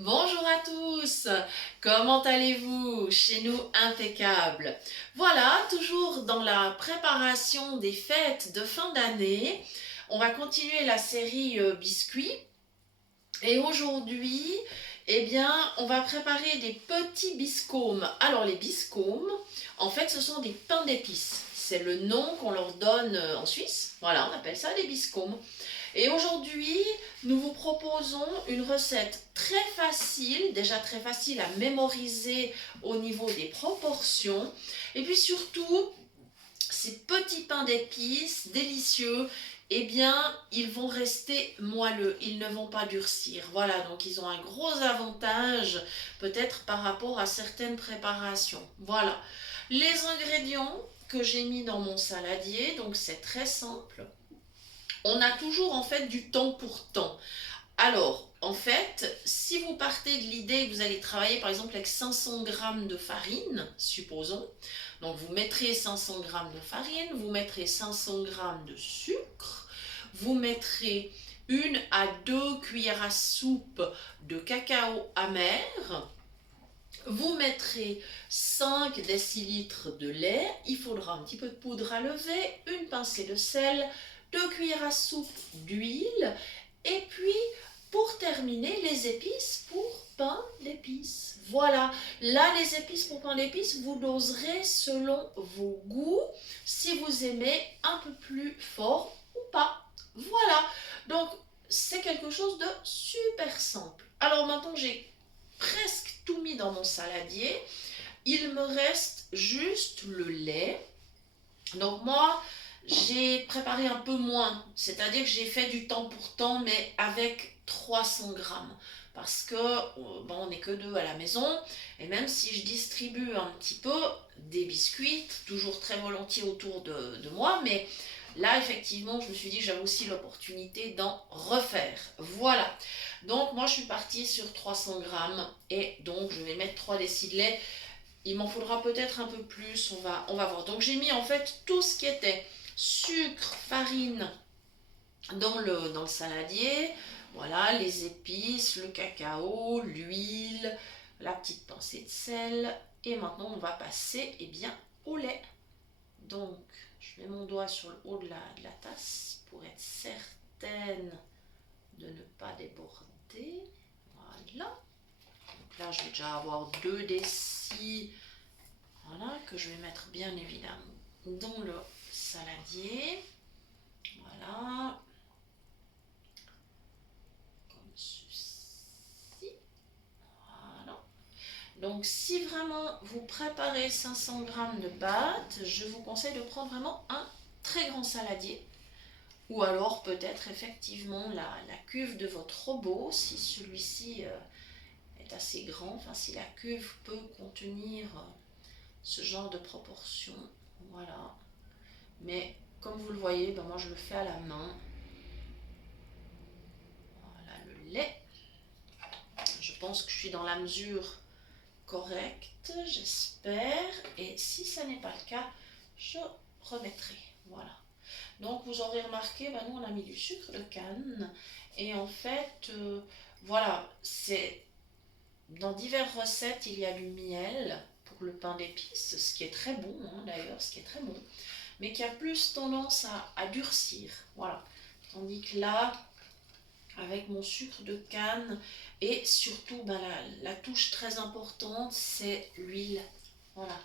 Bonjour à tous, comment allez-vous? Chez nous, impeccable. Voilà, toujours dans la préparation des fêtes de fin d'année, on va continuer la série biscuits. Et aujourd'hui, eh bien, on va préparer des petits biscombes. Alors les biscombes, en fait, ce sont des pains d'épices. C'est le nom qu'on leur donne en Suisse. Voilà, on appelle ça des biscombes. Et aujourd'hui, nous vous proposons une recette très facile, déjà très facile à mémoriser au niveau des proportions. Et puis surtout, ces petits pains d'épices délicieux, eh bien, ils vont rester moelleux, ils ne vont pas durcir. Voilà, donc ils ont un gros avantage peut-être par rapport à certaines préparations. Voilà, les ingrédients que j'ai mis dans mon saladier, donc c'est très simple. On a toujours en fait du temps pour temps. Alors, en fait, si vous partez de l'idée que vous allez travailler par exemple avec 500 grammes de farine, supposons, donc vous mettrez 500 grammes de farine, vous mettrez 500 grammes de sucre, vous mettrez 1 à 2 cuillères à soupe de cacao amer, vous mettrez 5 décilitres de lait, il faudra un petit peu de poudre à lever, une pincée de sel, 2 cuillères à soupe d'huile, et puis pour terminer, les épices pour pain d'épices. Voilà, là les épices pour pain d'épices, vous doserez selon vos goûts, si vous aimez un peu plus fort ou pas. Voilà, donc c'est quelque chose de super simple. Alors maintenant j'ai presque tout mis dans mon saladier. Il me reste juste le lait. Donc moi, j'ai préparé un peu moins. C'est-à-dire que j'ai fait du temps pour temps, mais avec 300 grammes. Parce que, bon, on n'est que deux à la maison. Et même si je distribue un petit peu des biscuits, toujours très volontiers autour de moi, mais là, effectivement, je me suis dit que j'avais aussi l'opportunité d'en refaire. Voilà. Donc, moi, je suis partie sur 300 grammes et donc je vais mettre 3 décis de lait. Il m'en faudra peut-être un peu plus, on va voir. Donc, j'ai mis en fait tout ce qui était sucre, farine dans le saladier. Voilà, les épices, le cacao, l'huile, la petite pincée de sel. Et maintenant, on va passer bien, au lait. Donc, je mets mon doigt sur le haut de la tasse pour être certaine de ne pas déborder. Voilà. Donc là, je vais déjà avoir 2 décis. Voilà, que je vais mettre bien évidemment dans le saladier. Voilà. Comme ceci. Voilà. Donc, si vraiment vous préparez 500 grammes de pâte, je vous conseille de prendre vraiment un très grand saladier. Ou alors peut-être effectivement la cuve de votre robot, si celui-ci est assez grand, enfin si la cuve peut contenir ce genre de proportions. Voilà. Mais comme vous le voyez, ben moi je le fais à la main. Voilà le lait. Je pense que je suis dans la mesure correcte, j'espère. Et si ça n'est pas le cas, je remettrai. Voilà. Donc vous aurez remarqué, ben nous on a mis du sucre de canne. Et en fait, voilà, c'est dans diverses recettes, il y a du miel pour le pain d'épices, ce qui est très bon d'ailleurs, ce qui est très bon, mais qui a plus tendance à durcir. Voilà. Tandis que là, avec mon sucre de canne et surtout ben, la touche très importante, c'est l'huile. Voilà.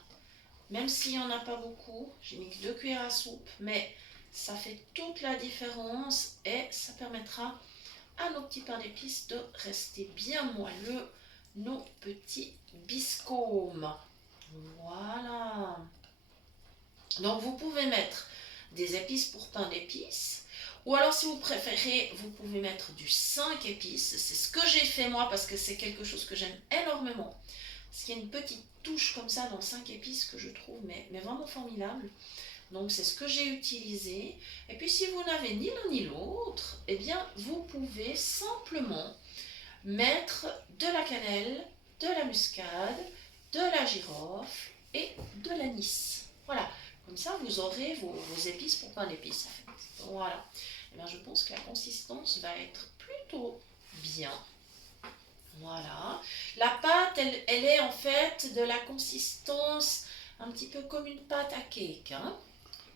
Même s'il n'y en a pas beaucoup, j'ai mis que 2 cuillères à soupe, mais ça fait toute la différence et ça permettra à nos petits pains d'épices de rester bien moelleux, nos petits biscombes. Voilà. Donc vous pouvez mettre des épices pour pain d'épices, ou alors si vous préférez, vous pouvez mettre du 5 épices. C'est ce que j'ai fait moi parce que c'est quelque chose que j'aime énormément. Parce qu'il y a une petite touche comme ça dans le 5 épices que je trouve mais vraiment formidable. Donc c'est ce que j'ai utilisé. Et puis si vous n'avez ni l'un ni l'autre, eh bien vous pouvez simplement mettre de la cannelle, de la muscade, de la girofle et de l'anis. Voilà, comme ça vous aurez vos épices pour pain d'épices. En fait. Voilà. Et bien je pense que la consistance va être plutôt bien. Voilà. elle est en fait de la consistance un petit peu comme une pâte à cake, hein.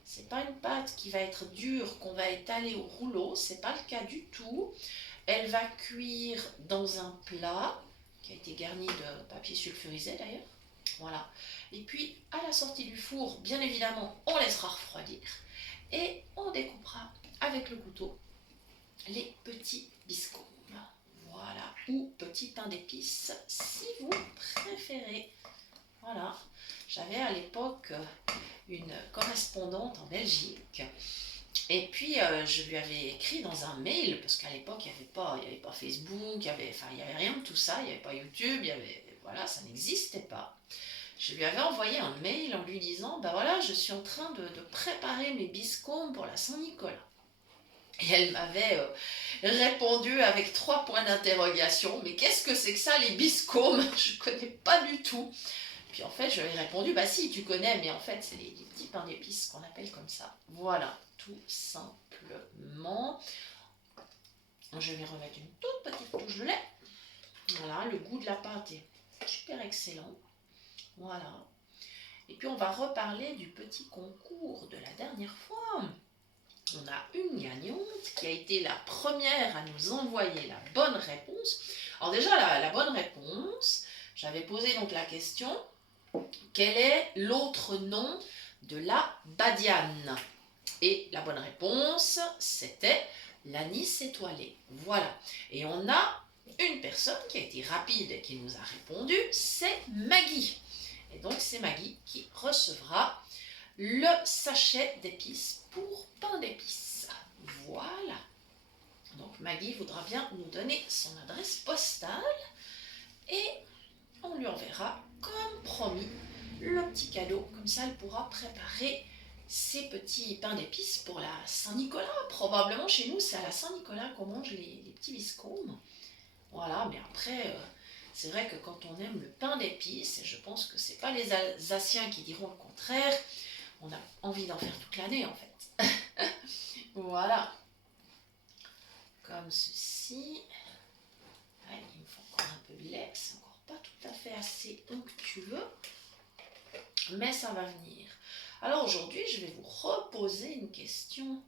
C'est pas une pâte qui va être dure, qu'on va étaler au rouleau, c'est pas le cas du tout. Elle va cuire dans un plat qui a été garni de papier sulfurisé d'ailleurs. Voilà. Et puis à la sortie du four, bien évidemment, on laissera refroidir et on découpera avec le couteau les petits biscombes. Voilà, ou petits pains d'épices si vous préférez. Voilà, j'avais à l'époque une correspondante en Belgique. Et puis, je lui avais écrit dans un mail, parce qu'à l'époque, il n'y avait pas Facebook, il n'y avait rien de tout ça, il n'y avait pas YouTube, voilà, ça n'existait pas. Je lui avais envoyé un mail en lui disant, ben voilà, je suis en train de préparer mes biscombes pour la Saint-Nicolas. Et elle m'avait répondu avec 3 points d'interrogation, mais qu'est-ce que c'est que ça, les biscombes? Je ne connais pas du tout. Puis en fait, je lui ai répondu, bah si, tu connais, mais en fait, c'est les petits pains d'épices qu'on appelle comme ça. Voilà, tout simplement. Je vais remettre une toute petite touche de lait. Voilà, le goût de la pâte est super excellent. Voilà. Et puis, on va reparler du petit concours de la dernière fois. On a une gagnante qui a été la première à nous envoyer la bonne réponse. Alors déjà, la bonne réponse, j'avais posé donc la question, quel est l'autre nom de la badiane? Et la bonne réponse, c'était l'anis étoilé. Voilà. Et on a une personne qui a été rapide et qui nous a répondu, c'est Maggie. Et donc c'est Maggie qui recevra le sachet d'épices pour pain d'épices. Voilà. Donc Maggie voudra bien nous donner son adresse postale et on lui enverra, comme promis, le petit cadeau. Comme ça, elle pourra préparer ses petits pains d'épices pour la Saint-Nicolas. Probablement chez nous, c'est à la Saint-Nicolas qu'on mange les petits biscombes. Voilà, mais après, c'est vrai que quand on aime le pain d'épices, et je pense que c'est pas les Alsaciens qui diront le contraire, on a envie d'en faire toute l'année en fait. Voilà. Comme ceci. Ouais, il me faut encore un peu de lait, c'est encore pas tout à fait assez onctueux, mais ça va venir. Alors aujourd'hui, je vais vous reposer une question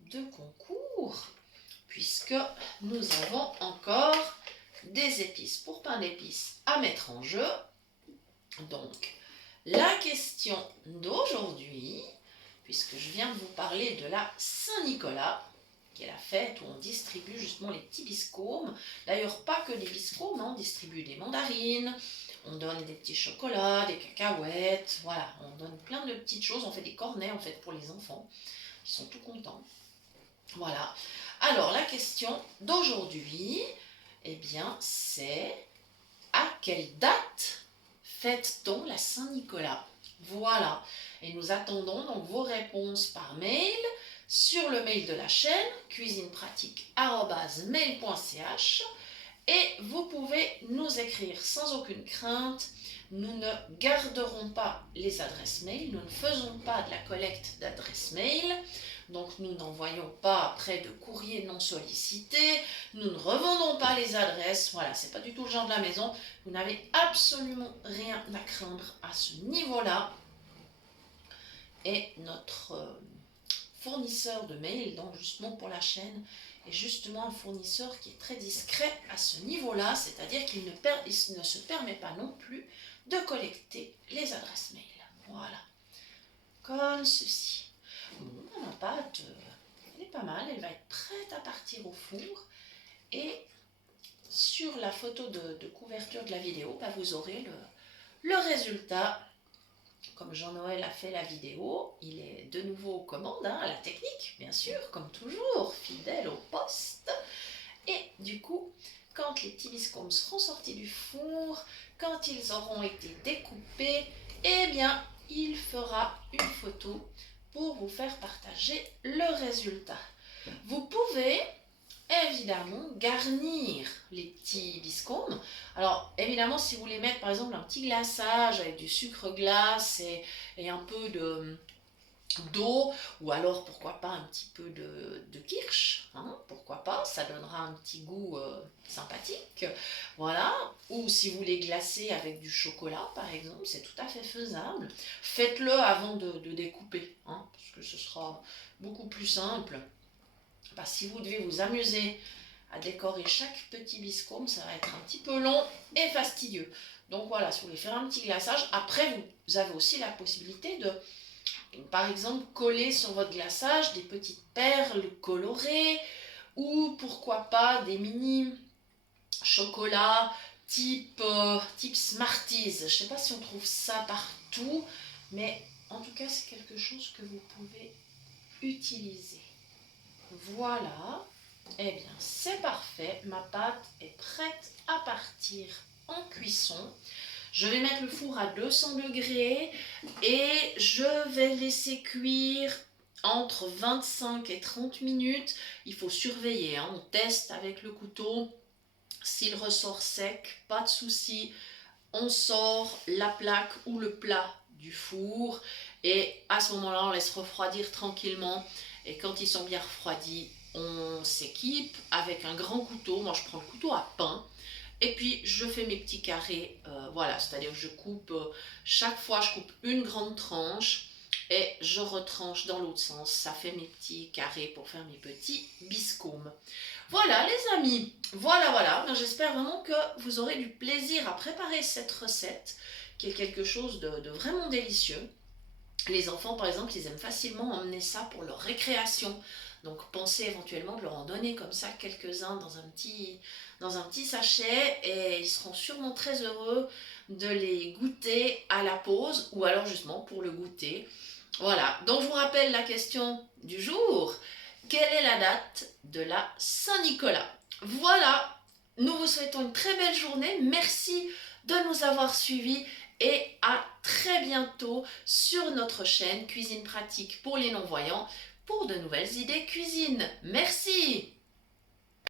de concours, puisque nous avons encore des épices pour pain d'épices à mettre en jeu. Donc, la question d'aujourd'hui, puisque je viens de vous parler de la Saint-Nicolas, qui est la fête où on distribue justement les petits biscombes. D'ailleurs, pas que des biscombes, on distribue des mandarines, on donne des petits chocolats, des cacahuètes, voilà, on donne plein de petites choses, on fait des cornets en fait pour les enfants, qui sont tout contents. Voilà. Alors, la question d'aujourd'hui, eh bien, c'est à quelle date fête-t-on la Saint-Nicolas? Voilà. Et nous attendons donc vos réponses par mail sur le mail de la chaîne cuisinepratique@mail.ch et vous pouvez nous écrire sans aucune crainte. Nous ne garderons pas les adresses mail, nous ne faisons pas de la collecte d'adresses mail, donc nous n'envoyons pas après de courrier non sollicité, nous ne revendons pas les adresses, voilà, c'est pas du tout le genre de la maison, vous n'avez absolument rien à craindre à ce niveau-là. Et notre fournisseur de mail, donc justement pour la chaîne, est justement un fournisseur qui est très discret à ce niveau-là, c'est-à-dire qu'il ne se permet pas non plus de collecter les adresses mail. Voilà, comme ceci. Bon, la pâte, elle est pas mal, elle va être prête à partir au four. Et sur la photo de couverture de la vidéo, bah, vous aurez le résultat. Comme Jean-Noël a fait la vidéo, il est de nouveau aux commandes, à la technique, bien sûr, comme toujours, fidèle au poste. Et du coup, quand les petits biscombes seront sortis du four, quand ils auront été découpés, eh bien, il fera une photo pour vous faire partager le résultat. Vous pouvez évidemment garnir les petits biscombes. Alors évidemment, si vous voulez mettre par exemple un petit glaçage avec du sucre glace et un peu d'eau, ou alors pourquoi pas un petit peu de kirsch, hein, pourquoi pas, ça donnera un petit goût sympathique, voilà, ou si vous voulez glacer avec du chocolat par exemple, c'est tout à fait faisable, faites-le avant de découper, hein, parce que ce sera beaucoup plus simple, parce que si vous devez vous amuser à décorer chaque petit biscôme, ça va être un petit peu long et fastidieux. Donc voilà, si vous voulez faire un petit glaçage, après vous avez aussi la possibilité de, par exemple, coller sur votre glaçage des petites perles colorées ou pourquoi pas des mini chocolats type Smarties. Je ne sais pas si on trouve ça partout, mais en tout cas c'est quelque chose que vous pouvez utiliser. Voilà, eh bien c'est parfait, ma pâte est prête à partir en cuisson. Je vais mettre le four à 200 degrés et je vais laisser cuire entre 25 et 30 minutes. Il faut surveiller, hein. On teste avec le couteau. S'il ressort sec, pas de souci. On sort la plaque ou le plat du four et à ce moment-là, on laisse refroidir tranquillement. Et quand ils sont bien refroidis, on s'équipe avec un grand couteau. Moi, je prends le couteau à pain. Et puis je fais mes petits carrés, voilà, c'est-à-dire que je coupe, chaque fois je coupe une grande tranche et je retranche dans l'autre sens. Ça fait mes petits carrés pour faire mes petits biscômes. Voilà les amis, voilà. J'espère vraiment que vous aurez du plaisir à préparer cette recette, qui est quelque chose de vraiment délicieux. Les enfants, par exemple, ils aiment facilement emmener ça pour leur récréation. Donc pensez éventuellement de leur en donner comme ça quelques-uns dans un petit sachet et ils seront sûrement très heureux de les goûter à la pause ou alors justement pour le goûter. Voilà, donc je vous rappelle la question du jour. Quelle est la date de la Saint-Nicolas? Voilà, nous vous souhaitons une très belle journée. Merci de nous avoir suivis et à très bientôt sur notre chaîne Cuisine pratique pour les non-voyants pour de nouvelles idées cuisine. Merci!